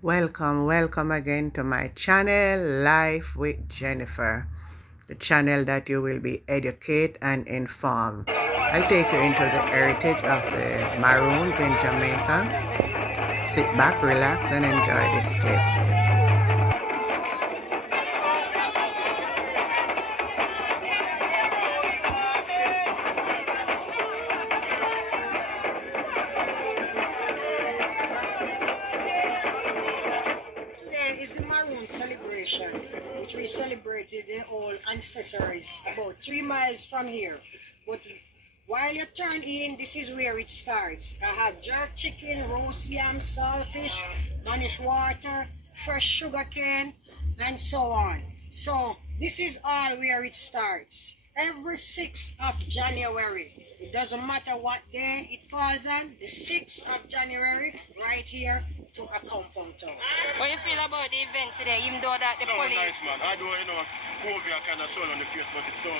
Welcome again to my channel, Life with Jennifer, the channel that you will be educated and informed. I'll take you into the heritage of the Maroons in Jamaica. Sit back, relax, and enjoy this clip. Today is the Maroon celebration, which we celebrated their old ancestors about 3 miles from here. But while you turn in, this is where it starts. I have jerk chicken, roast yam, saltfish, Spanish water, fresh sugar cane, and so on. So this is all where it starts. Every 6th of January. It doesn't matter what day it falls on, the 6th of January, right here to a compound town. What you feel about the event today, even though that the police... nice, man. I do, COVID kind of soul on the place, but it's so,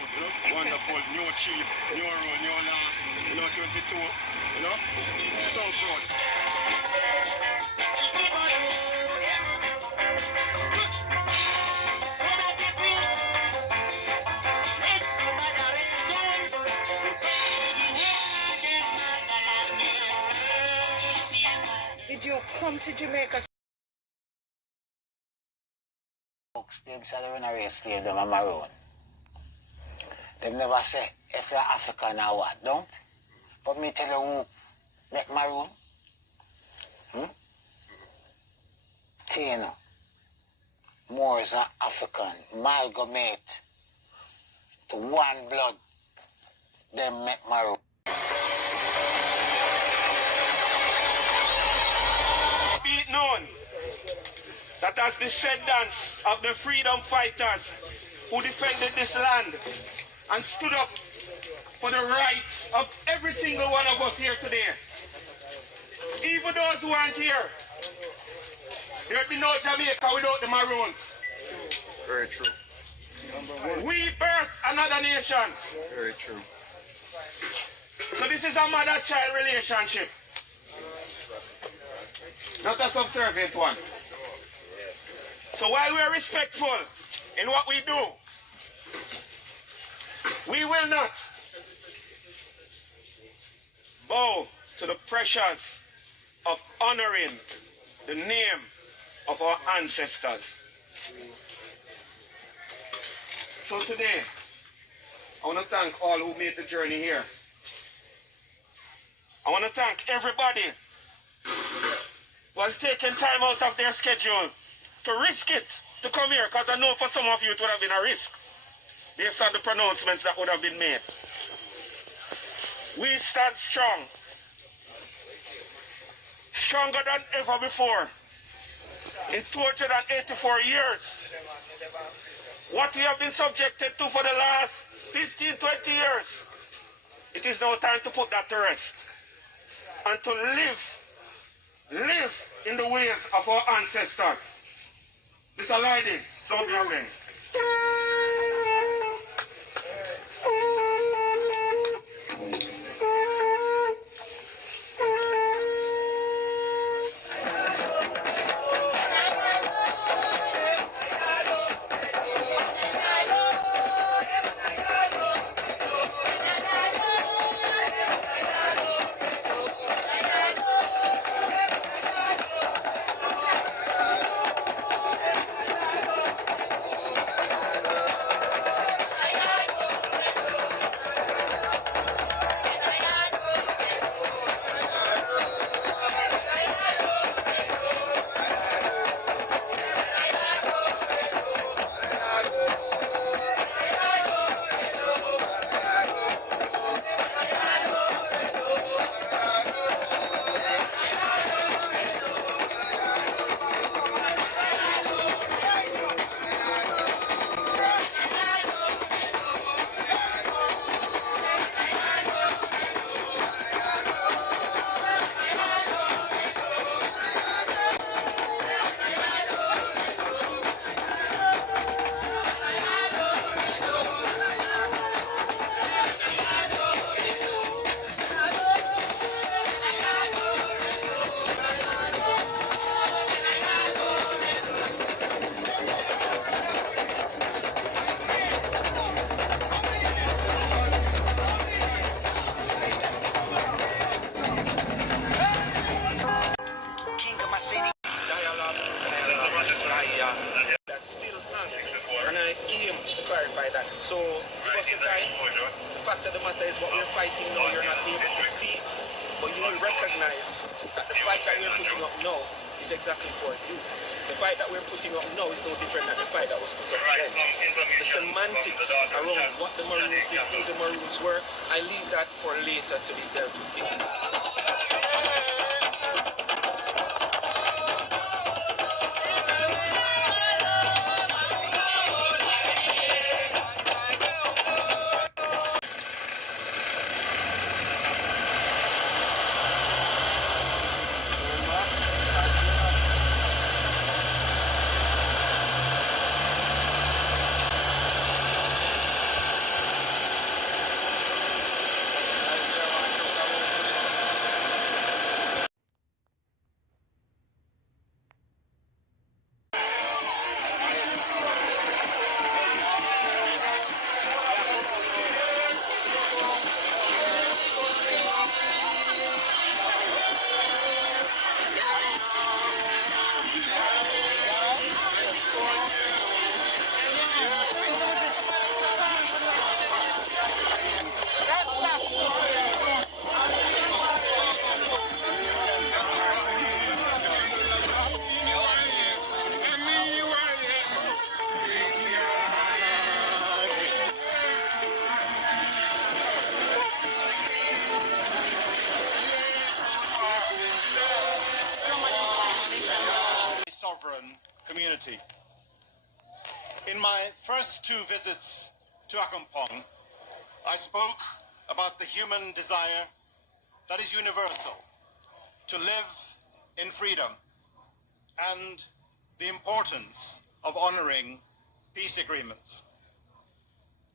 wonderful. New chief, new rule, new law, 22, so proud. Did you come to Jamaica? Folks, them say they run a race slave, them a Maroon. They never say if you're African or what, don't? But me tell you who make Maroon. Tino. Moors are African. Amalgamate to one blood. Them make Maroon. Be it known that as the descendants of the freedom fighters who defended this land and stood up for the rights of every single one of us here today, even those who aren't here, there'd be no Jamaica without the Maroons. Very true. We birthed another nation. Very true. So this is a mother-child relationship, not a subservient one. So while we are respectful in what we do, we will not bow to the pressures of honoring the name of our ancestors. So today, I want to thank all who made the journey here. I want to thank everybody who has taken time out of their schedule to risk it to come here, because I know for some of you it would have been a risk based on the pronouncements that would have been made. We stand strong, stronger than ever before. In 284 years, what we have been subjected to for the last 15, 20 years, it is now time to put that to rest and to live in the ways of our ancestors. Mr. Lady, so be away. That still hangs, and I aim to clarify that. So, because of time, the fact of the matter is what we're fighting now, you're not able to see, but you will recognize that the fight that we're putting up now is exactly for you. The fight that we're putting up now is no different than the fight that was put up then. The semantics around what the Maroons did, who the Maroons were, I leave that for later to be dealt with. Sovereign community. In my first 2 visits to Akampong, I spoke about the human desire that is universal to live in freedom and the importance of honoring peace agreements.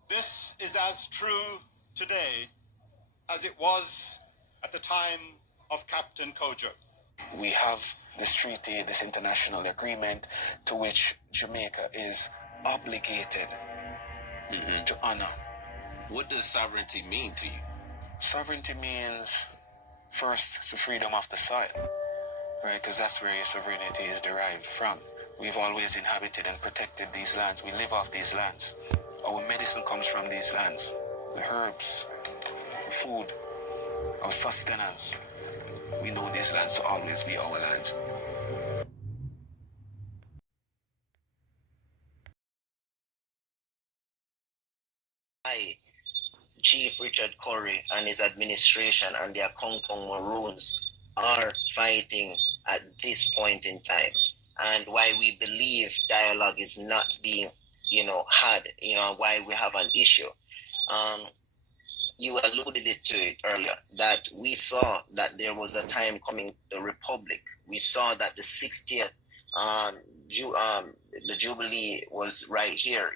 This is as true today as it was at the time of Captain Kojo. We have this treaty, this international agreement to which Jamaica is obligated to honor. What does sovereignty mean to you? Sovereignty means, first, the freedom of the soil, right? Because that's where your sovereignty is derived from. We've always inhabited and protected these lands. We live off these lands. Our medicine comes from these lands. The herbs, the food, our sustenance. We know these lands to always be our lands. Chief Richard Curry and his administration and the Akongkong Maroons are fighting at this point in time, and why we believe dialogue is not being, had, why we have an issue. You alluded to it earlier, that we saw that there was a time coming, the Republic. We saw that the 60th, the Jubilee was right here,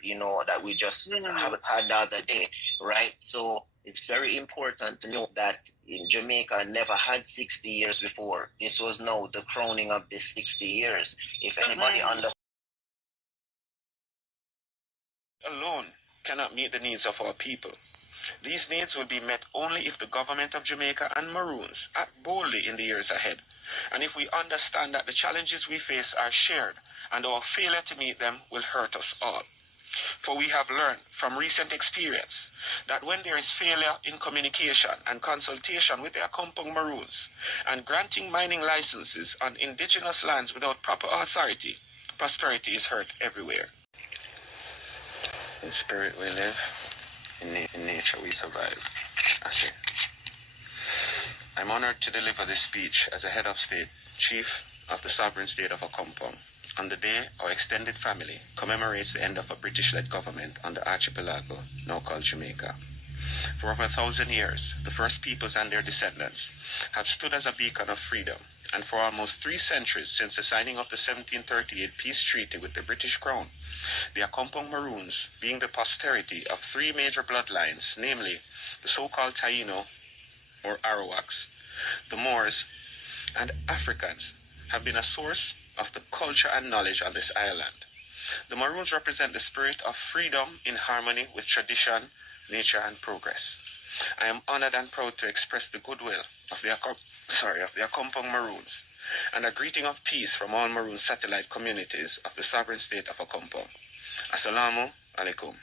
that we just have had the other day, right? So it's very important to note that in Jamaica never had 60 years before. This was now the crowning of this 60 years. If anybody understands. Alone cannot meet the needs of our people. These needs will be met only if the government of Jamaica and Maroons act boldly in the years ahead, and if we understand that the challenges we face are shared and our failure to meet them will hurt us all. For we have learned from recent experience that when there is failure in communication and consultation with the Akongkong Maroons and granting mining licenses on indigenous lands without proper authority, prosperity is hurt everywhere. In spirit we live. In nature we survive. Ashe. I'm honored to deliver this speech as a head of state, chief of the sovereign state of Akongkong, on the day our extended family commemorates the end of a British-led government on the archipelago now called Jamaica. For over 1,000 years, the First Peoples and their descendants have stood as a beacon of freedom, and for almost 3 centuries since the signing of the 1738 peace treaty with the British Crown, the Akongkong Maroons, being the posterity of 3 major bloodlines, namely the so-called Taino or Arawaks, the Moors, and Africans, have been a source of the culture and knowledge on this island. The Maroons represent the spirit of freedom in harmony with tradition, nature, and progress. I am honored and proud to express the goodwill of the Akongkong Maroons and a greeting of peace from all Maroon satellite communities of the sovereign state of Akompong. Assalamu alaikum.